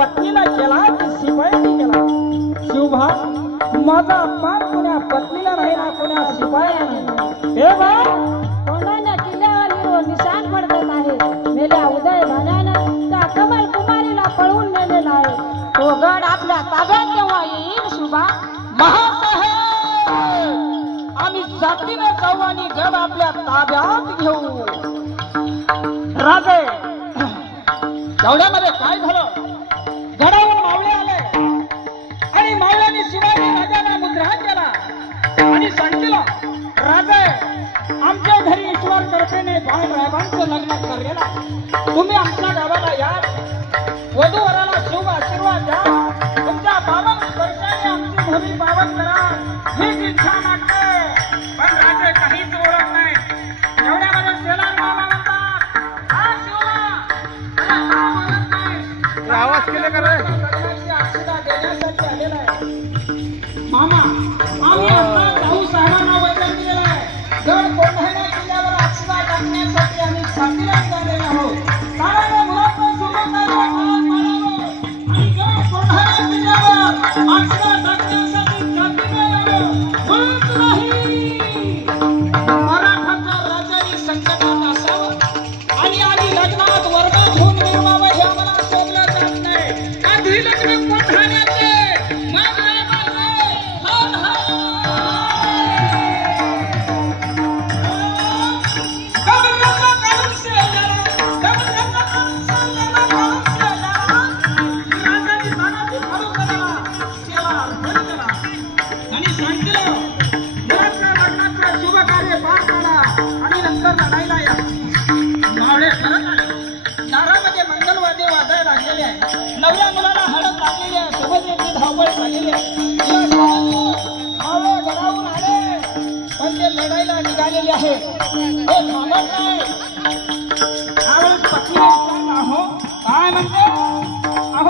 पत्नीला केला शिपायाने केला शिवभा माझा अपमान कुण्या पत्नीला नाही ना कुण्या शिपायाला नाही हे बा कोणाने किल्ल्यावर हिरो निशाण पडत आहे मेल्या उदय भाण्यानं त्या कमल कुमारीला पळवून नेलेला आहे तो गड आपल्या ताब्यात केव्हा येईल शिवभा महासाहेब आम्ही जातीने जाऊ आणि गड आपल्या ताब्यात घेऊ राजे एवढ्यामध्ये काय झालं बाळाबाईबांचं लग्न ठरलेलं तुम्ही आमच्या गावाला या वधू वधूवराला शुभ आशीर्वाद द्या तुमच्या पावन स्पर्शाने आमची भूमी पावन करा हीच इच्छा वाटते पण राजे काहीच ओळख नाही एवढ्यामध्ये शेलार मामा म्हणतात हा शिवला आवाज केले करा आशीर्वाद देण्यासाठी आलेला आहे झालेली आहे नवऱ्या मुलाला हडप लागलेली आहे सोबत यांची धावपळ झालेली आहे घरावून आले पण ते लढायला निघालेले आहे हे थांबत नाही त्यावेळेस पत्नी विचारला हो काय म्हणते